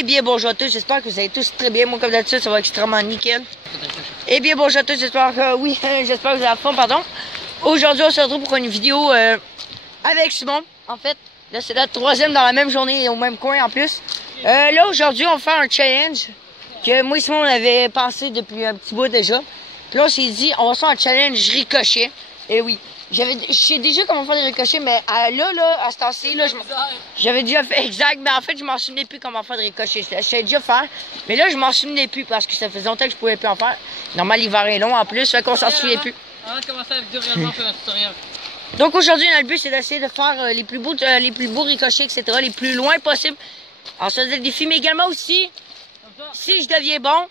Eh bien, bonjour à tous, j'espère que vous allez tous très bien. Moi, comme d'habitude, ça va extrêmement nickel. Eh bien, bonjour à tous, j'espère que oui, j'espère que vous avez à fond, pardon. Aujourd'hui, on se retrouve pour une vidéo avec Simon. En fait, là, c'est la troisième dans la même journée et au même coin en plus. Là, aujourd'hui, on va faire un challenge que moi et Simon, on avait pensé depuis un petit bout déjà. Puis là, on s'est dit, on va faire un challenge ricochet. Et oui. Je sais déjà comment faire des ricochets, mais là, à ce temps-ci, là, j'avais déjà fait exact, mais en fait, je m'en souvenais plus comment faire des ricochets. Je savais déjà faire, mais là, je m'en souvenais plus parce que ça faisait longtemps que je pouvais plus en faire. Normal, l'hiver est long en plus, fait qu'on s'en souvenait plus. Avant de commencer la vidéo, réellement, on fait un tutoriel. Donc aujourd'hui, le but, c'est d'essayer de faire les plus beaux ricochets, etc., les plus loin possible. Alors, ça, c'est le défi, mais également aussi, si je deviens bon,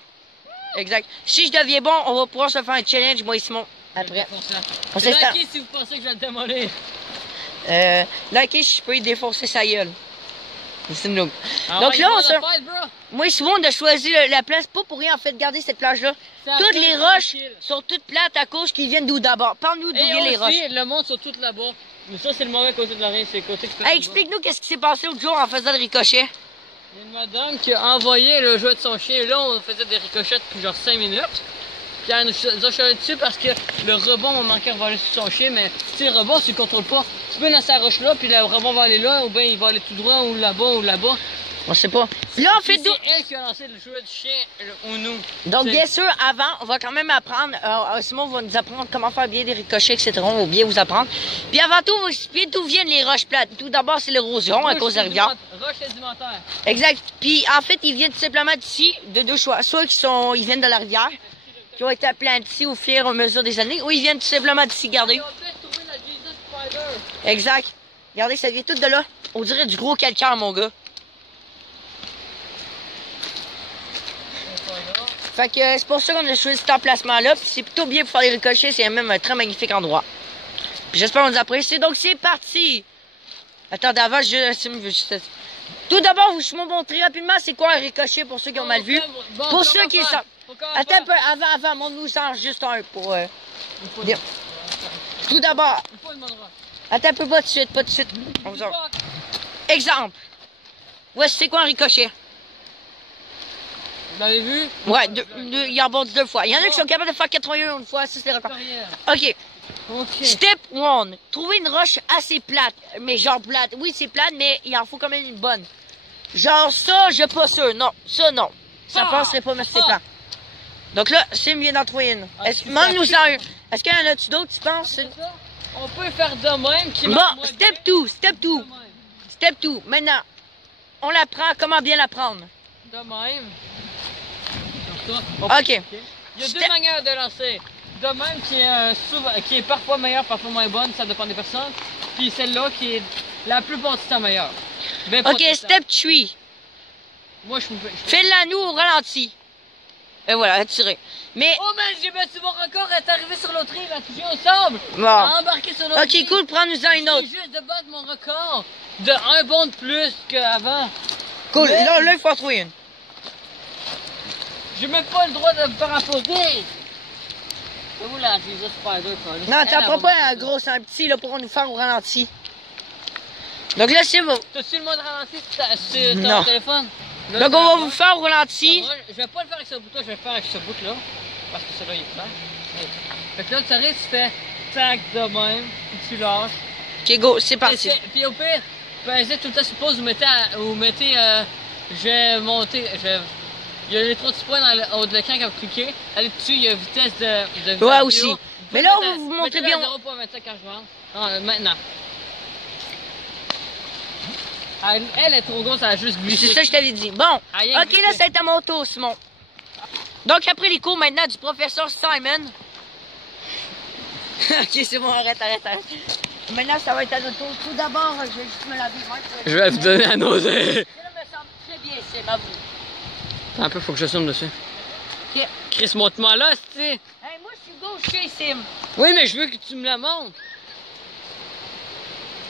exact, si je deviens bon, on va pouvoir se faire un challenge, moi et Simon. Après, on s'est likez si vous pensez que je vais le démolir. Likez si je peux y défoncer sa gueule. C'est une Ah donc ouais, là, on moi et Simon, on a choisi la place, pas pour rien en fait, garder cette plage-là. Toutes les roches sont toutes plates à cause qu'ils viennent d'où d'abord. Parle-nous d'où viennent les roches. Le monde sont tous là-bas. Mais ça, c'est le mauvais côté de la rien, c'est le côté que explique-nous qu'est-ce qui s'est passé l'autre jour en faisant le ricochet. Il y a une madame qui a envoyé le jouet de son chien. Là, on faisait des ricochets depuis genre 5 minutes. Puis elle nous a chialé dessus parce que le rebond m'a manqué à voler sur son chien, mais tu sais, le rebond, tu le contrôles pas. Tu peux dans sa roche là, puis le rebond va aller là, ou bien il va aller tout droit, ou là-bas, ou là-bas. On sait pas. Là, en fait, c'est elle qui a lancé le jouet du chien, ou nous. Donc, bien sûr, avant, on va quand même apprendre. Simon va nous apprendre comment faire bien des ricochets, etc. On va bien vous apprendre. Puis avant tout, on va expliquer d'où viennent les roches plates. Tout d'abord, c'est l'érosion à cause de la rivière. Roches sédimentaires. Exact. Puis en fait, ils viennent tout simplement d'ici, de deux choix. Soit ils viennent de la rivière, qui ont été aplantis au fur et à mesure des années, ou ils viennent tout simplement d'ici, regardez. Exact. Regardez, ça vient tout de là. On dirait du gros calcaire, mon gars. Fait que c'est pour ça qu'on a choisi cet emplacement-là. Puis c'est plutôt bien pour faire les ricochets. C'est même un très magnifique endroit. Puis j'espère que vous appréciez. Donc c'est parti. Attendez, avant, tout d'abord, je vais vous montrer rapidement c'est quoi un ricochet pour ceux qui ont mal vu. Pour ceux qui le savent. Attends un peu, avant, montre-nous-en juste un pour... dire. Tout d'abord... Attends un peu, pas de suite. Exemple. Ouais, c'est quoi un ricochet? Vous l'avez vu? Ouais, il rebondit 2 fois. Il y en a qui sont capables de faire 81 fois, ça c'est le record. Ok. Step 1. Trouver une roche assez plate. Mais genre plate. Oui, c'est plate, mais il en faut quand même une bonne. Genre ça, je suis pas sûr. Non, ça non. Ça passerait pas, mais c'est plat. Donc là, Sim vient d'en trouver une. Demande-nous-en un. Est-ce qu'il y en a-tu d'autres, tu penses? On peut faire de même. Bon, step 2. Maintenant, on la prend. Comment bien la prendre? De même. Ok. Il y a 2 manières de lancer. De même qui est parfois meilleure, parfois moins bonne, ça dépend des personnes. Puis celle-là qui est la plupart du temps meilleure. Ok, step 3. Moi, fais-la nous au ralenti. Et voilà, attiré. Mais... Oh man, j'ai battu mon record, elle est arrivée sur l'autre rive, à toucher au sable. Bon. À embarquer sur l'autre rive. Ok, cool, prends-nous-en une autre. J'ai juste de battre mon record de 1 bond de plus qu'avant. Cool, là, il faut en trouver une. J'ai même pas le droit de me faire applaudir. C'est où la Jesus Spider, quoi? Non, t'en prends pas un gros, c'est un petit, là, pour nous faire au ralenti. Donc là, c'est bon. T'as-tu le mode ralenti sur ton téléphone? Là, donc on va vous faire au ralenti. Je vais pas le faire avec ce bout-là, je vais le faire avec ce bout-là. Parce que celui-là, il est plat. Fait que là, tu arrives, tu fais tac de même, puis tu lâches. Ok, go, c'est parti. Puis au pire, pesez tout le temps sur pause, vous mettez, je vais monter, il y a les 3 petits points dans le haut de l'écran quand vous cliquez. Allez dessus, il y a vitesse de vidéo. Ouais, aussi. Mais là, on va vous montrer bien. 0.25 quand je rentre. Non, maintenant. Elle est trop grosse, elle a juste glissé. C'est ça que je t'avais dit. Bon, ok, là, ça va être à mon tour, Simon. Donc, après les cours maintenant du professeur Simon. Ok, c'est bon, arrête. Maintenant, ça va être à notre tour. Tout d'abord, je vais juste me laver. Je vais vous donner à nausée. Ça me semble très bien, c'est ma vous. Un peu, faut que je zoome dessus. Ok. Chris, montre-moi là, tu sais. Hey, moi, je suis gaucher, Sim. Oui, mais je veux que tu me la montres.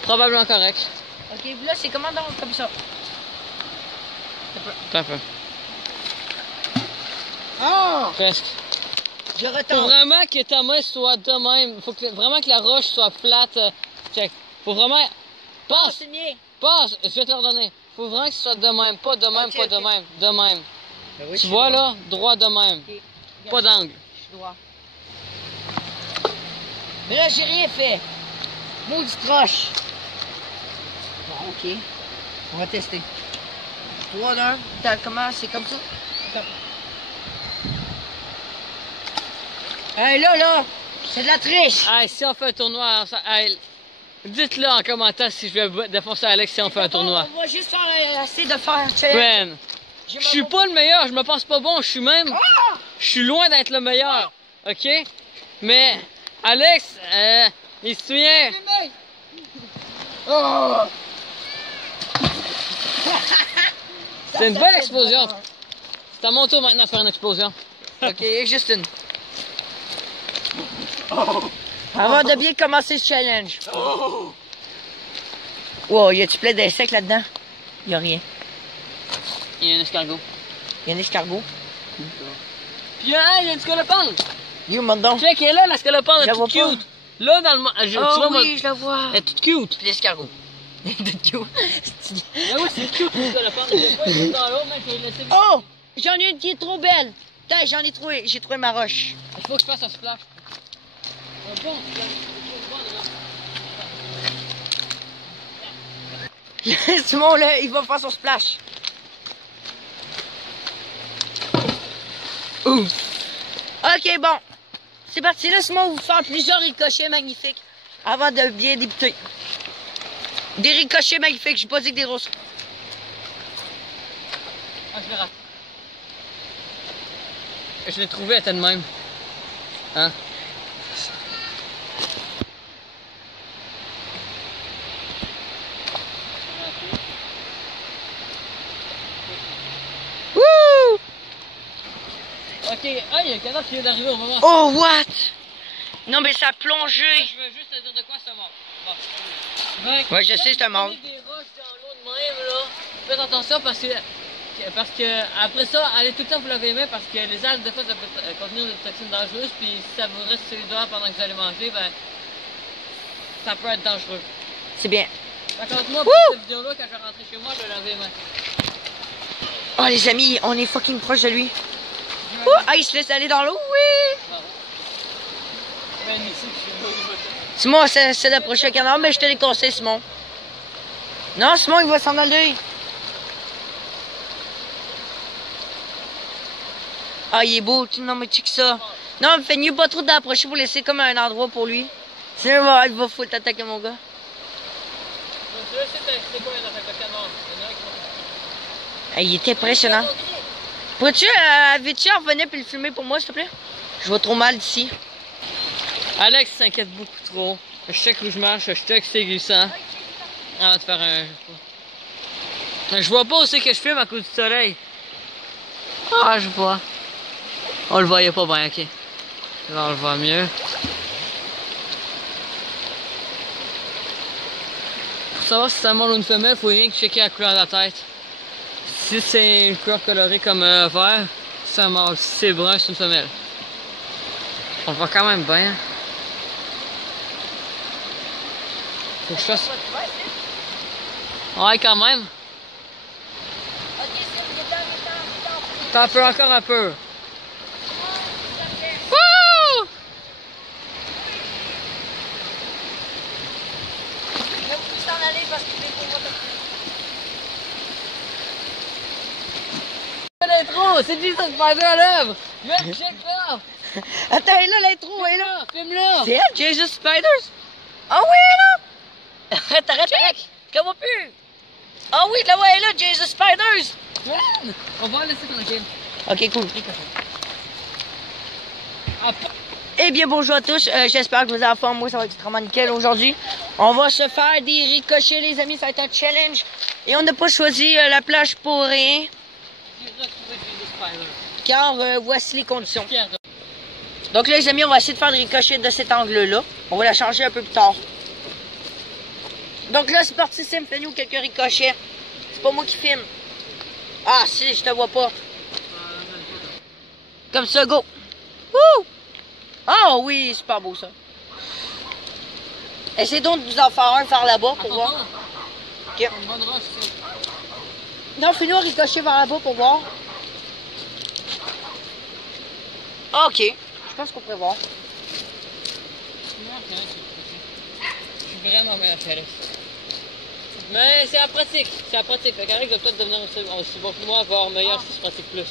Probablement correct. Ok, là, c'est comment donc comme ça? Un peu. Oh! Presque. Je Faut retourne. vraiment que ta main soit de même. Faut vraiment que la roche soit plate. Check. Faut vraiment... Passe! Passe! Je vais te le redonner. Faut vraiment que ce soit de même, pas de même, Ok, pas ok. de même, de même. Ben oui, je Tu suis vois droit. là, droit de même, Ok. pas d'angle. Je suis droit. Mais là, j'ai rien fait. Maudit croche. Bon, ok. On va tester. 3 1. Comment? C'est comme ça? Attends. Hey, là! C'est de la triche! Hey, si on fait un tournoi, hey, dites-le en commentaire si je vais défoncer Alex si on fait un tournoi. On va juste faire assez de faire challenge. Man, je suis pas le meilleur, je me pense pas bon, je suis même... Je suis loin d'être le meilleur, ok? Mais Alex, il se souvient... Oh! C'est une belle explosion. C'est à mon tour maintenant de faire une explosion. Ok, juste une. Avant de bien commencer ce challenge. Wow, y a-tu plein d'insectes là-dedans? Y a rien. Il y a un escargot. Y a un escargot. Puis hey, il y a une scolopendre. You, monte donc. Check, elle est là, la scolopendre, elle Je est la toute vois pas. cute. Là, dans le... tu vois, Oh moi, oui, je la vois. elle est toute cute. Puis l'escargot. De cute. Ah oui, c'est cute, la scolopendre. Je vais pas aller dans l'eau, mec, je vais laisser... Oh! J'en ai une qui est trop belle. Putain, j'en ai trouvé. J'ai trouvé ma roche. Il faut que je fasse un splash. Un bon splash. Simon, là, il va faire son splash. Ouh. Ok, bon. C'est parti. Là, Simon, vous faire plusieurs ricochets magnifiques avant de bien débuter. Des ricochets magnifiques. J'ai pas dit que des roses. Ah, je l'ai raté. Je l'ai trouvé, elle était de même. Hein? Wouh! Ok, ah, il y a un canard qui vient d'arriver au moment. Oh, what? Non, mais ça a plongé. Je veux juste te dire de quoi c'est mort. Bon. Ouais, je sais, c'est mort. Des roches dans l'eau de même, là. Faites attention parce que après ça, allez tout le temps vous laver les mains parce que les algues, des fois, ça peut contenir des toxines dangereuses. Puis si ça vous reste sur les doigts pendant que vous allez manger, ben, ça peut être dangereux. C'est bien. Raconte-moi pour cette vidéo-là, quand je vais rentrer chez moi, je vais laver les mains. Oh, les amis, on est fucking proche de lui. Oh, ah, il se laisse aller dans l'eau, oui. Même ici, je suis là. Simon, c'est d'approcher le canard, mais je te les conseille, Simon. Non, Simon, il va s'en aller. Ah, il est beau. Non, mais check ça. Non, mais fais mieux pas trop d'approcher pour laisser comme un endroit pour lui. Sinon, il va foutre t'attaquer, mon gars. Je sais c'est quoi les attaques de canard. Il y en a qui sont... Ah, il est impressionnant. Pourrais-tu, veux-tu en revenir puis le filmer pour moi, s'il te plaît? Je vois trop mal d'ici. Alex s'inquiète beaucoup trop. Je check où je marche, je check si c'est glissant. Ah, de faire un... Je vois pas aussi que je filme à cause du soleil. Ah, je vois. On le voyait pas bien, ok. Là, on le voit mieux. Pour savoir si c'est un mâle ou une femelle, faut rien que checker la couleur de la tête. Si c'est une couleur colorée comme vert, c'est un mâle. Si c'est brun, c'est une femelle. On le voit quand même bien. Faut que je fasse... Ouais, quand même. T'en peux encore un peu. Wouh! L'intro, c'est Jesus Spider à l'œuvre. Même check là. Attends, elle est là, l'intro, elle est là. Filme-le. C'est elle, Jesus Spiders? Ah oui, là! Arrête, arrête, arrête! Je la vois plus! Ah oui, là, ouais, elle est là, Jesus Spiders! Man, on va la laisser tranquille. Ok, cool. Ah, Eh bien, bonjour à tous. J'espère que vous avez en forme. Moi, ça va être extrêmement nickel aujourd'hui. On va se faire des ricochets, les amis. Ça va être un challenge. Et on n'a pas choisi la plage pour rien. j'ai retrouvé Jesus Spider. Car voici les conditions. Pierre de... Donc là, les amis, on va essayer de faire des ricochets de cet angle-là. On va la changer un peu plus tard. Donc là, c'est parti, Sim. Fais-nous quelques ricochets. C'est pas moi qui filme. Ah, si, je te vois pas. Comme ça, go. Wouh! Ah oui, c'est pas beau ça. Essayez donc de vous en faire un vers là-bas pour voir. Attention, Ok. une bonne roche ici. Non, fais-nous ricocher vers là-bas pour voir. Ok. Je pense qu'on pourrait voir. Je suis vraiment bien à faire. Mais c'est la pratique. C'est la pratique. Fait qu'Alex va peut-être devenir aussi bon que moi, voire meilleur si je pratique plus.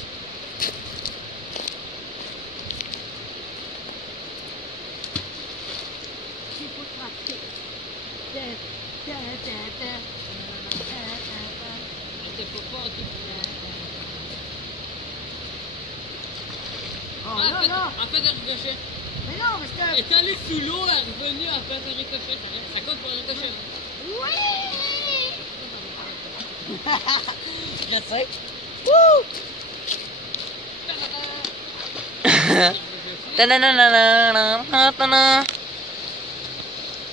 En fait, un ricochet. Mais non, parce que... Elle est allée sous l'eau, elle est revenue, en fait, un ricochet. Ça compte pour un ricochet. Oui! Je sais. Wouh!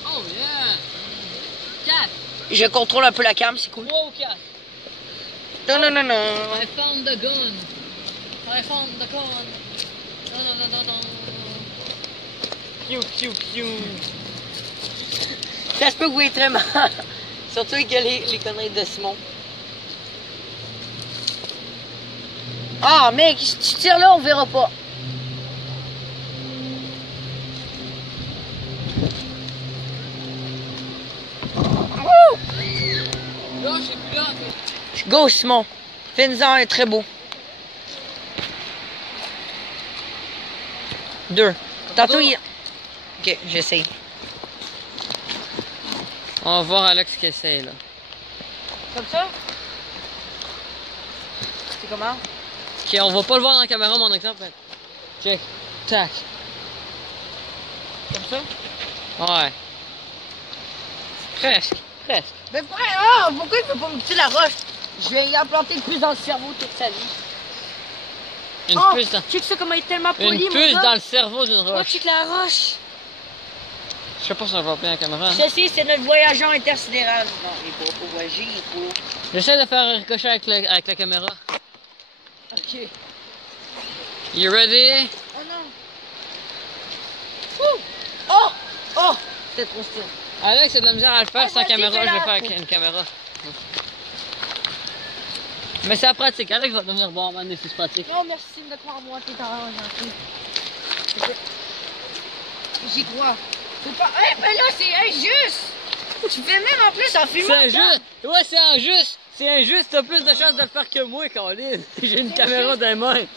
Oh yeah! 4! Je contrôle un peu la cam, c'est cool. 3 ou 4? Non. I found the gun. I found the gun. Non. Piu. Ça se peut que vous êtes très mal. Surtout avec les conneries de Simon. Ah, mec, si tu tires là, on verra pas. Là, j'ai plus là, en fait. Go, Simon. Fais-nous-en un très beau. 2. Tantôt, il... Ok, j'essaye. On va voir Alex qui essaye, là. Comme ça? C'est comment? Ok, on va pas le voir dans la caméra, mon exemple. Check. Tac. Comme ça? Ouais. Presque. Mais pourquoi il peut pas me quitter la roche? Je vais y implanter une puce dans le cerveau toute sa vie. Une puce dans... Check ça comment il est tellement poli, Une puce dans le cerveau d'une Oh, roche. check la roche. Je sais pas si on va bien la caméra. Hein? Ceci, c'est notre voyageur intersidéral. Non, il faut pas voyager, il faut... J'essaie de faire un ricochet avec la caméra. Ok. You ready? Oh non. Oh! Oh! C'est trop stylé. Alex a de la misère à le faire sans vas-y, caméra, je fais-la. vais faire avec une caméra. Mais c'est la pratique. Alex va devenir bon à un moment donné si c'est pratique. Non, merci de croire en moi, t'es gentil. J'y crois. Faut pas... mais là, c'est injuste! Tu fais même en plus en filmant. C'est injuste! Ouais, c'est injuste! C'est injuste, t'as plus de chance de le faire que moi, Colin. J'ai une caméra dans les mains. Petit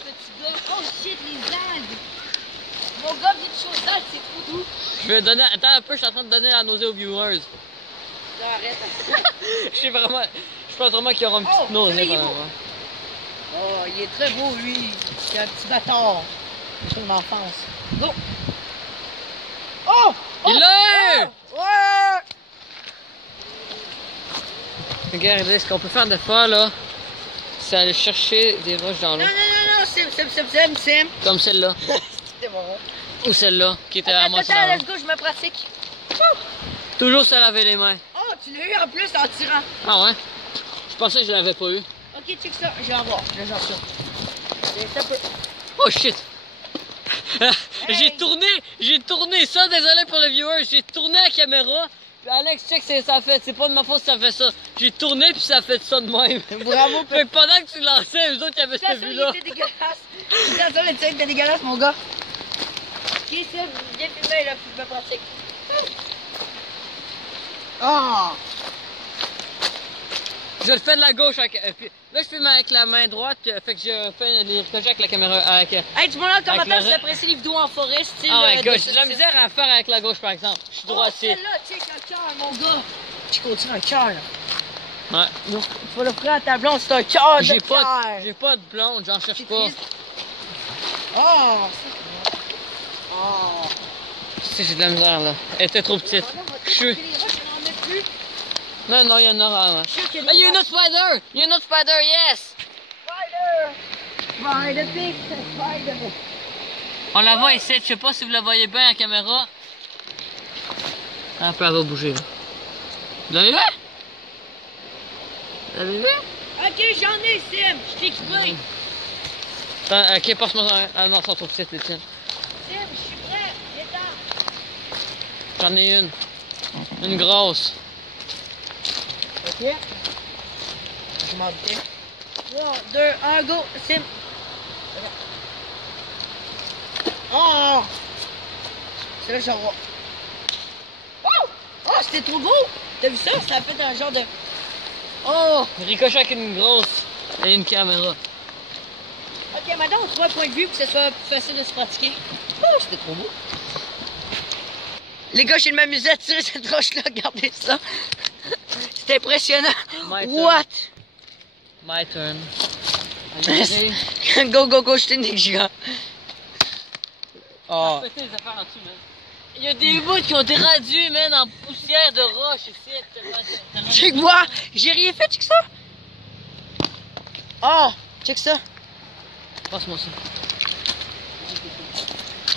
gars. Oh shit, les algues! Mon gars vit de choses d'algues, c'est trop doux. Je vais donner... Attends un peu, je suis en train de donner la nausée aux viewers. Non, arrête. Je sais vraiment... Je pense vraiment qu'il y aura une petite nausée il est pendant beau. Oh, il est très beau, lui. C'est un petit bâtard. C'est mon enfance. Go! Oh! Il l'a eu! Ouais! Regardez, ce qu'on peut faire des fois, là, c'est aller chercher des roches dans l'eau. Non, Sim. Comme celle-là. C'était bon. Ou celle-là, qui était à moi sur Attends, la let's go, je me pratique. Toujours se laver les mains. Oh, tu l'as eu en plus en tirant. Ah ouais? Je pensais que je l'avais pas eu. Ok, check ça. Je vais en voir. Je vais en sûr. Oh shit! J'ai tourné ça, désolé pour le viewer, j'ai tourné la caméra. Puis Alex, check, ça fait, c'est pas de ma faute si ça fait ça. J'ai tourné puis ça fait ça de même. Bravo, Fait que pendant que tu lançais, eux autres qui avaient cette vue-là. Il était dégueulasse. Ça, le tir était dégueulasse, mon gars. Ok, c'est bien filmé, là, faut que je me pratique. Oh! Je le fais de la gauche, puis là je filme avec la main droite, fait que je fais les ricochets avec la caméra. Avec, Hey, tu m'en as un commentaire le- si t'apprécies les vidéos en forêt, style. ah ouais, de gauche, ce j'ai de la style. misère à faire avec la gauche par exemple. Je suis droitier. Celle-là, check un cœur, mon gars. Tu continues un cœur, là. Ouais. Donc, tu vas l'offrir à ta blonde, c'est un cœur de J'ai cœur. pas de blonde, j'en cherche pas. triste. Oh! Oh! Si j'ai de la misère là. Elle était trop petite. Je suis. Non, il y en aura un. Ah, il y a une autre spider! Il y a une autre spider, yes! Spider, big spider. On la voit ici, je sais pas si vous la voyez bien à la caméra. Ah, puis elle va bouger là. Vous l'avez vu? Vous l'avez vu? Ok, j'en ai, Sim. Je t'ai expliqué. Attends, ok, passe-moi ça. Ah non, elles sont trop petites les tiennes. Sim, je suis prêt. Viens-t'en. J'en ai une. Une grosse. Ok. Je m'en doutais. 3, 2, 1, go! Sim! Oh! C'est là que j'en vois. Oh! Oh, c'était trop beau! T'as vu ça? Ça a fait un genre de... Oh! Ricochet avec une grosse et une caméra. Ok, maintenant on trouve un point de vue pour que ce soit plus facile de se pratiquer. Oh, c'était trop beau! Les gars, je m'amusais à tirer cette roche-là, regardez ça! C'est impressionnant! What? My turn. Go, go, go, je t'ai dit, gars! Oh! Il y a des bouts qui ont été réduits, man, en poussière de roche ici. Check-moi! J'ai rien fait, check ça! Oh! Check ça! Passe-moi ça.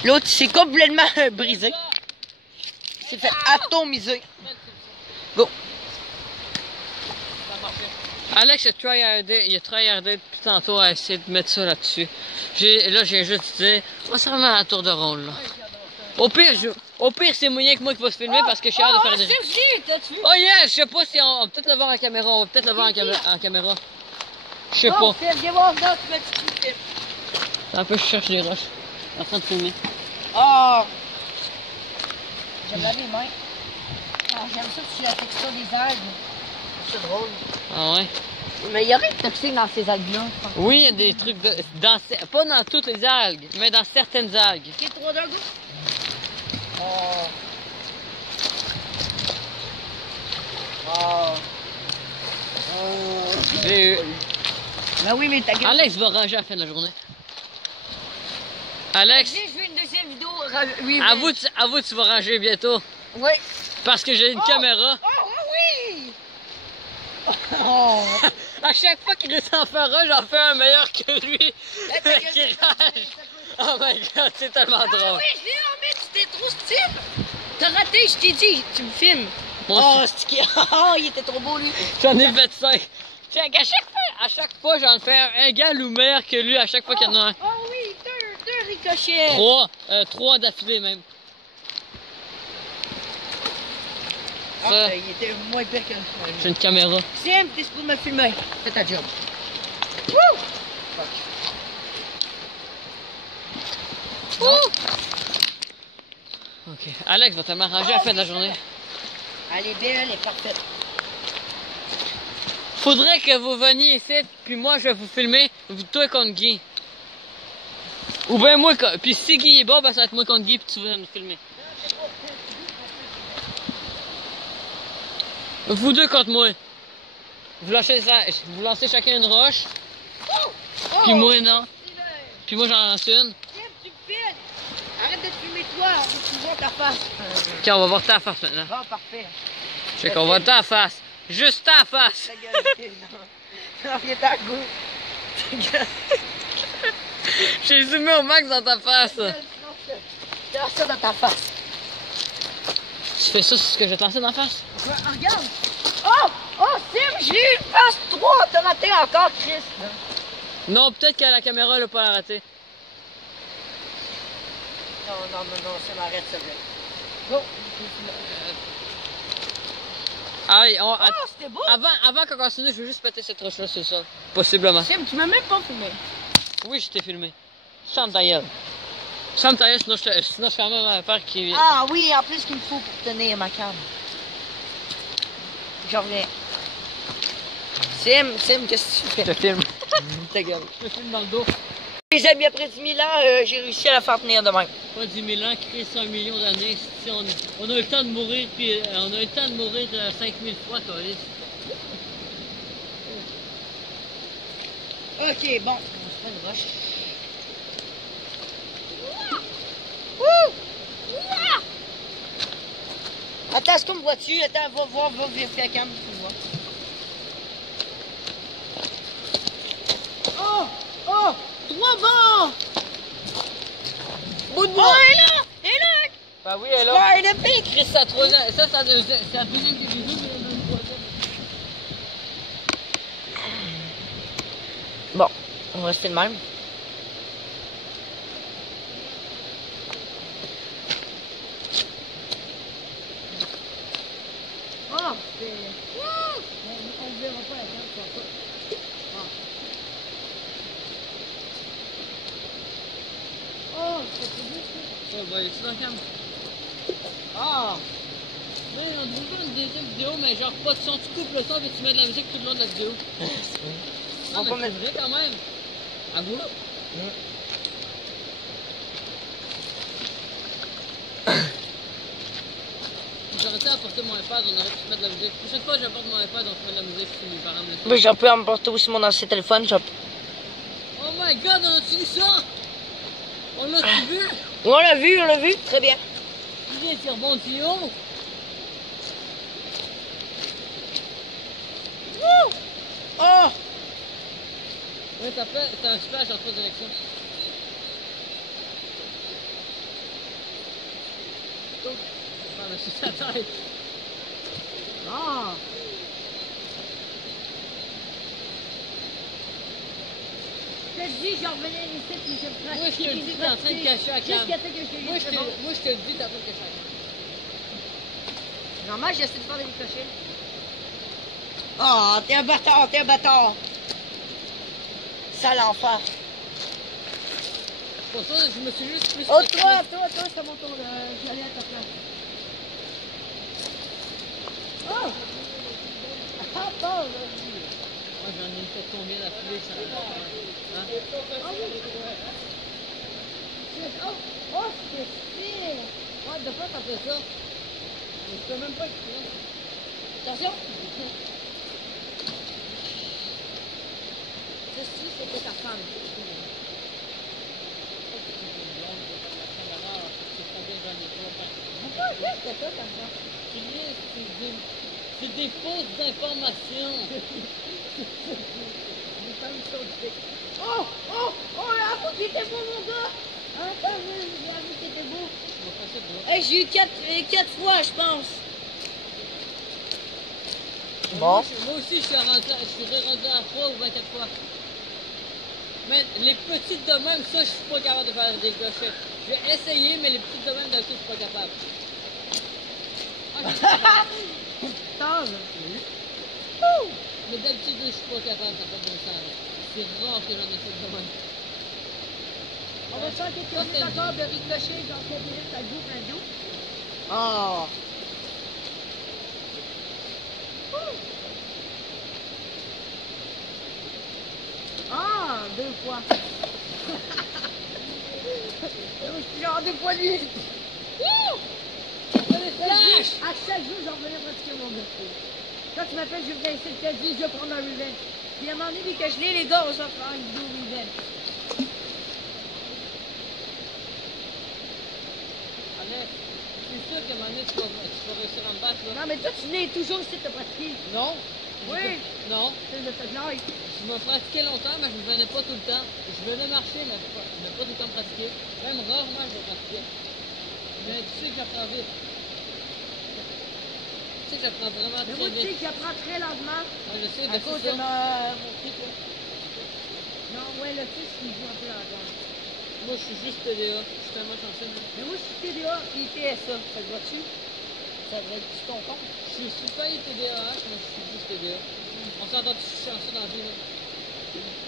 L'autre, c'est complètement brisé. C'est fait atomiser. Go! Alex a tryhardé depuis tantôt à essayer de mettre ça là-dessus. Là, j'ai juste dit, on va se remettre à la tour de rôle, là. Au pire, c'est moyen que moi qui va se filmer parce que je suis hâte de faire des... Oh yeah, je sais pas si on va peut-être le voir en caméra, on va peut-être le voir en caméra. Je sais pas. Viens voir ça, tu mets du film. Un peu, je cherche les roches. En train de filmer. Oh! J'aime laver les mains. Ah, j'aime ça, tu la texture des algues. C'est drôle. Ah ouais? Mais il y aurait de toxiques dans ces algues-là. Oui, il y a des trucs de... pas dans toutes les algues, mais dans certaines algues. Ok, 3, 2, go! Oh! Oh! Oh! J'ai eu... Ben oui, mais ta gueule. Alex va ranger à la fin de la journée. Alex, Je veux une deuxième vidéo. Oui, avoue, tu vas ranger bientôt. Oui. Parce que j'ai une caméra. Oh, oui! Oh! À chaque fois qu'il réussit à en faire un, j'en fais un meilleur que lui. Qui rage. Oh my god, c'est tellement drôle. Ah oui, je l'ai en mettre, c'était trop style. T'as raté, je t'ai dit, tu me filmes. Bon, Oh, c'est oh, il était trop beau, lui. j'en ai fait 5. À chaque fois, j'en fais un égal ou meilleur que lui à chaque fois qu'il y en a un. Oh oui, deux ricochets. 3 d'affilée même. Ah, il était moins pire que J'ai une caméra. Sim, t'es pour me filmer. C'est ta job. Wouh! Fuck. Ok. Alex va tellement ranger à la fin de la journée. Elle est belle, elle est parfaite. Faudrait que vous veniez ici, puis moi je vais vous filmer, vous toi contre Guy. Ou bien moi, puis si Guy est bon, ben ça va être moi contre Guy, puis tu vas nous filmer. Vous deux contre moi. Vous lancez chacun une roche, puis moi non. Puis moi j'en lance une. Tu me filmes. Arrête de te filmer toi, tu vois ta face. Ok, on va voir ta face maintenant. Bon, parfait. Je sais qu'on voit ta face. Juste ta face. Ta gueule, non, viens ta goût. Ta gueule. J'ai zoomé au max dans ta face. Je lance ça dans ta face. Tu fais ça, c'est ce que je vais te lancer dans la face? Regarde. Oh, Sim, j'ai eu une face 3. T'en as raté encore, Chris. Non, peut-être qu'à la caméra, elle a pas la raté. Non, ça m'arrête, ça va. Go. Ah oui, C'était beau. avant qu'on continue, je veux juste péter cette roche-là sur le sol. Possiblement. Sim, tu m'as même pas filmé. Oui, je t'ai filmé. Chante ta gueule. Chante ta gueule, sinon je fais même un père qui... Ah oui, en plus qu'il me faut pour tenir ma cam. Je reviens. Sim, qu'est-ce que tu fais? Je te filme. Ta gueule. Je te filme dans le dos. Les amis, après 10 000 ans, j'ai réussi à la faire tenir de même. Pas 10 000 ans, créer 100 millions d'années. Si on a eu le temps de mourir, puis on a eu le temps de mourir 5000 fois, Colis. Ok, bon. On se fait une roche. Attends, est-ce qu'on me voit-tu? Attends, va voir, va vérifier la cam, tu vois. Oh! 3 vents! Bout de bois! Oh, elle est là! Elle est là! Bah oui, elle a. Elle est pique! Chris, ça a 3 ans. Ça, c'est la deuxième des bisous, mais elle a une troisième. Bon, on va rester le même. Oh, c'est... On le verra pas, la cam, ça va pas. Ça va aller dans la cam. Ah! Mais on devrait faire une deuxième vidéo, mais genre pas de son. Tu coupes le son et tu mets de la musique tout le long de la vidéo. On mais va c'est mettre... vrai quand même. Avoue. J'aurais dû apporter mon iPad, on aurait pu se mettre de la musique. La prochaine fois que j'apporte mon iPad, on se met de la musique si mes parents me laissent. Mais j'en peux emporter aussi mon ancien téléphone. Oh my god, on a-tu vu ça? On l'a-tu vu? On l'a vu, très bien. Il vient de rebondir haut. Oh! Oui, t'as un splash en trois directions. Oh! Ah, mais c'est sa tête. Ah! Je te dis, j'en revenais ici, puis je me Moi, je te le dis, t'es en train de cacher la cam. Jusqu'à temps que je te Moi, dise, c'est bon. je te le dis, t'es en train de cacher la cam. Normal, j'essaie de faire des ricochets. Oh, t'es un bâtard. Sale enfant. Pour ça, je me suis juste plus... Oh, toi, c'est mon tour. J'allais à ta place. Oh! Ah, bon, Moi, j'en ai fait combien d'affilée, ça? Hein? Oh, c'est fait. Ouais, de quoi t'as fait ça? Je peux même pas écouter. Attention. Ceci, c'était ta femme. Pourquoi c'était ça comme ça? C'est des fausses informations. Oh, là, il était beau, mon gars. Attends, j'ai vu qu'il était beau. Hey, j'ai eu 4 fois, je pense. Bon. Moi aussi, je suis rendu à 3 ou 24 fois. Mais les petites de même, ça, je suis pas capable de faire des clochettes. Je vais essayer, mais les petites de même, d'un coup, je suis pas capable. Mais d'habitude, je suis pas capable, ça fait bon sens. C'est rare que j'en ai fait de même. On va faire quelque chose encore de ricocher, genre 4 minutes à goût, un goût. Oh! Ah, 2 fois. Genre 2 fois lui. Flash! À chaque jour, j'en revenais pratiquer mon gars. Quand tu m'appelles, je viens ici, je te dis, je vais prendre ma revenge. Puis à un moment donné, que je l'ai, les gars, on s'en fera une vidéo revenge. Alex, je suis sûr qu'à un moment donné, tu vas réussir à me battre, là. Non, mais toi, tu venais toujours ici te pratiquer. Non? Oui. Non. C'est de cette live. Je me pratiquais longtemps, mais je ne venais pas tout le temps. Je venais marcher, mais pas tout le temps pratiquer. Même rarement, je vais pratiquer. Mais tu sais que j'apprends vite. Tu sais que j'apprends vraiment Mais très moi, tu sais vite. que j'apprends très lentement. Ouais, je sais, À mais cause c'est de ça. mon truc, là. Non, ouais, le fils, il joue un peu lentement. Moi, je suis juste TDA. Je suis tellement chanceux. Mais moi, je suis TDA et TSA. Ça te va-tu? Ça devrait être sur ton compte. Je suis pas TDAH, mais je suis juste TDA. On s'entend que je suis chanceux dans la vie, là.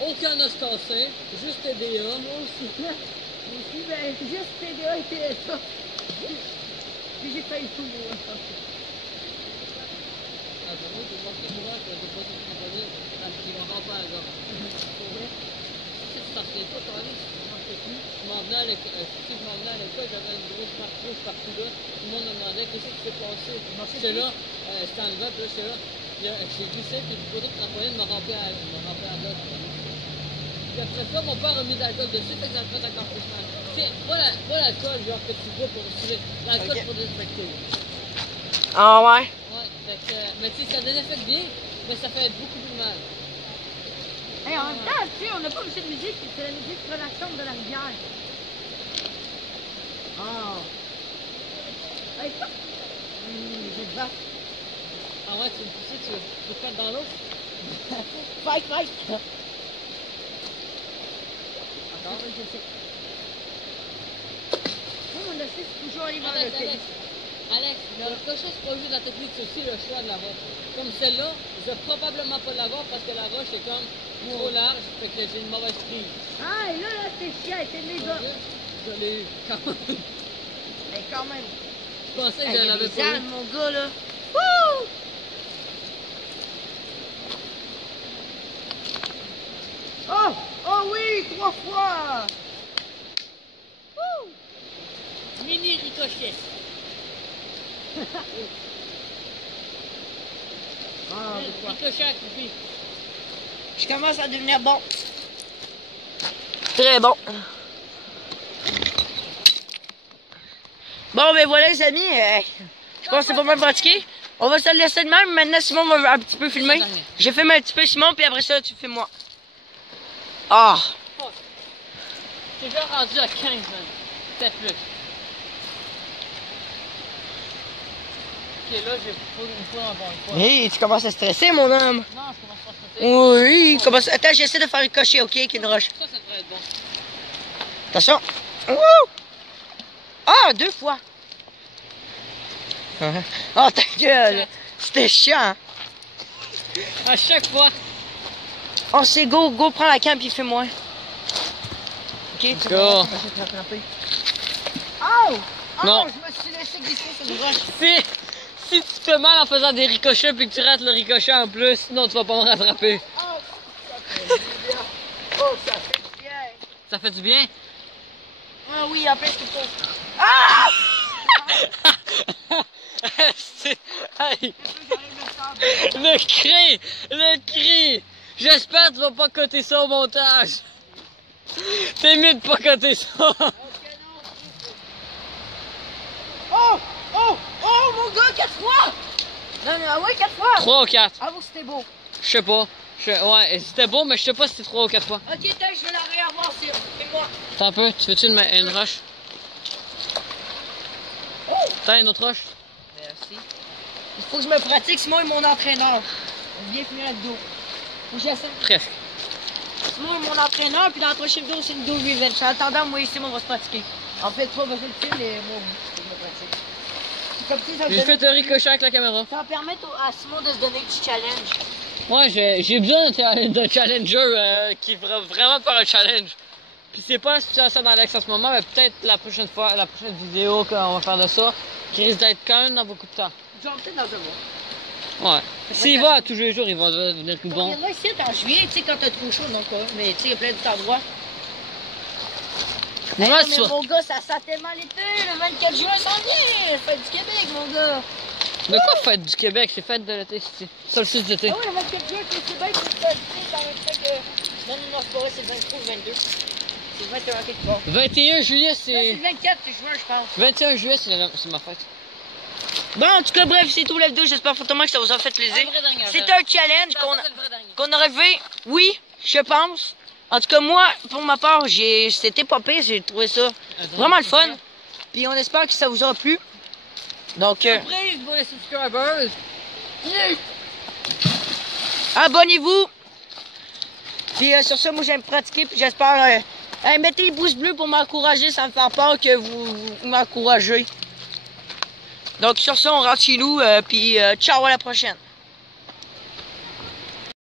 Aucun os cassé, juste TDA. Moi aussi. Moi aussi, ben, juste TDA et TSA. Puis j'ai failli tout, moi. Ah, pour moi, c'est pas que moi, que j'ai pas cette compagnie. Parce qu'ils vont encore faire, là. Si tu sortais pas, toi, allez, je m'en venais à l'école, j'avais une grosse marque rouge partout là. Tout le monde me demandait qu'est-ce qui s'est passé. J'étais là, c'était en le vote, là, j'étais là. J'ai glissé, puis le poteau de trampoline m'a rempli à l'autre. Puis après ça, mon père a mis de l'alcool dessus, fait que ça me fait encore plus mal. C'est pas l'alcool, genre, que tu bois pour tirer. L'alcool pour désinfecter. Ah ouais? Ouais, fait que, mais tu sais, ça désinfecte bien, mais ça fait beaucoup plus mal. Hey, en même temps, tu sais, on n'a pas besoin de musique, c'est la musique relaxante de la rivière. Ah. Hey, quoi? Je vais te battre. Ah ouais, tu te fais dans l'eau? Fight! Attends. Je sais. Moi, mon dossier, c'est toujours aller vers le pays. Alex, le crochet, c'est pas juste la technique, c'est aussi le choix de la roche. Comme celle-là, je vais probablement pas l'avoir parce que la roche est comme trop large, fait que j'ai une mauvaise prise. Ah, et là, c'est chiant, c'est les gars. Je l'ai eu, quand même. Mais quand même. Je pensais que Hey, je il y a l'avais des pas eu. ânes, mon gars, là. Wouh! Oh! Oh oui, 3 fois! Wouh! Mini ricochet. Ricochet à couper. Je commence à devenir bon. Très bon. Bon, ben voilà, les amis. Je pense que c'est pas mal pratiqué. On va se le laisser de même. Maintenant, Simon va un petit peu filmer. J'ai filmé un petit peu Simon, puis après ça, tu filmes moi. Ah! J'ai déjà rendu à 15 même. Peut-être plus. Ok, là, j'ai pas une fois encore une fois. Hé, tu commences à stresser, mon homme. Non, je commence pas à stresser. Oui, commence. Attends, j'essaie de faire un cocher, ok, avec une roche. Ça devrait être bon. Attention. Wouh! Ah, 2 fois. Oh, ta gueule. C'était chiant. À chaque fois. Oh, c'est go, prends la canne puis fais-moi. Ok, tu Go. vas te rattraper. Oh! Oh, Non. je me suis laissé glisser sur une roche. Si tu te fais mal en faisant des ricochets puis que tu rates le ricochet en plus, sinon tu vas pas me rattraper. Oh, ça fait du bien. Oh, ça fait du bien. Ça fait du bien? Ah oui, après, je te pose. Ah! Hey. Le cri! J'espère que tu vas pas coter ça au montage. T'es mieux de pas coter ça. Oh! Oh! Oh, mon gars, 4 fois! Non, non, ah ouais, 4 fois! 3 ou 4? Avoue que c'était beau. Je sais pas. Ouais, c'était beau, mais je sais pas si c'était 3 ou 4 fois. Ok, t'as, je vais la réavoir, c'est moi. Attends un peu, tu veux-tu une roche? Oh! T'as une autre roche? Merci. Il faut que je me pratique, Simon est mon entraîneur. Viens finir avec dos. Faut que j'essaie. Presque. Simon est mon entraîneur, puis dans la prochaine vidéo, c'est une dos revenge. En attendant, moi et Simon, on va se pratiquer. En fait, pas besoin de film, mais moi, je me pratique. C'est comme si ça me J'ai fait un ricochet avec la caméra. ça va permettre à Simon de se donner du challenge. Ouais, j'ai besoin d'un challenger qui va vraiment faire un challenge. Puis c'est pas la situation d'Alex en ce moment, mais peut-être la prochaine fois, la prochaine vidéo qu'on va faire de ça, qui risque d'être quand même dans beaucoup de temps. Genre peut-être dans un mois. Ouais. S'il va tous les jours, il va devenir plus bon. Viens-moi ici en juillet, tu sais, quand t'as trop chaud, donc, mais tu sais, il y a plein d'endroits. Moi, Hey, mais mon gars, ça sent tellement l'été, le 24 juin s'en vient, fête du Québec, mon gars. de quoi fête du Québec? C'est fête de l'été, c'est solstice d'été. Ah oui, le 24 juin, c'est Québec, c'est ça, tu sais, dans le fait que... Non, c'est pas vrai, c'est le 23 ou le 22. C'est le 21 quelque part. 21 juillet, Non, c'est c'est... le 24 juin, je pense. 21 juillet, c'est ma fête. Bon, en tout cas, bref, c'est tout la vidéo. J'espère fortement que ça vous a fait plaisir. Un vrai dingue, C'était un un challenge c'est le vrai dingue. qu'on aurait fait. Oui, je pense. En tout cas, moi, pour ma part, c'était pas pire. J'ai trouvé ça vraiment le fun. Puis on espère que ça vous aura plu. Donc, Surprise pour les subscribers. abonnez-vous. Puis sur ça, moi, j'aime pratiquer. Puis j'espère... mettez les pouces bleus pour m'encourager. Ça me fait peur que vous m'encouragez. Donc sur ça, on rentre chez nous. Puis ciao, à la prochaine.